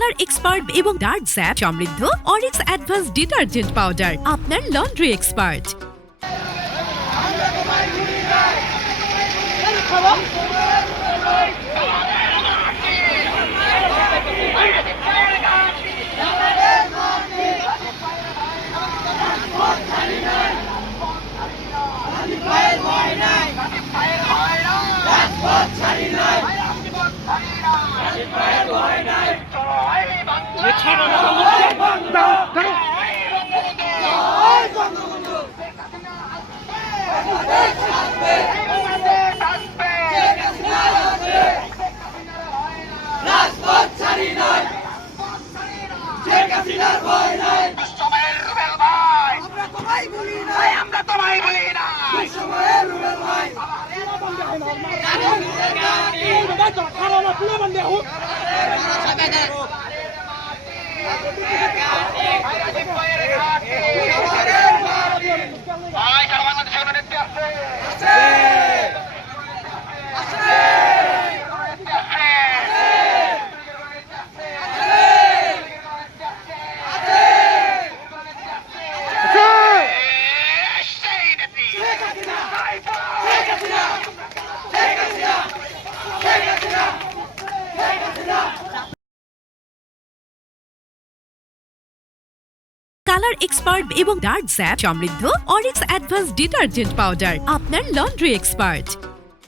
Colour expert এবং dark sap সমৃদ্ধ Orix advance detergent powder, আপনার লন্ড্রি এক্সপার্ট। কালার এক্সপার্ট এবং ডার্ক স্যাপ সমৃদ্ধ অরিক্স অ্যাডভান্স ডিটারজেন্ট পাউডার, আপনার লন্ড্রি এক্সপার্ট।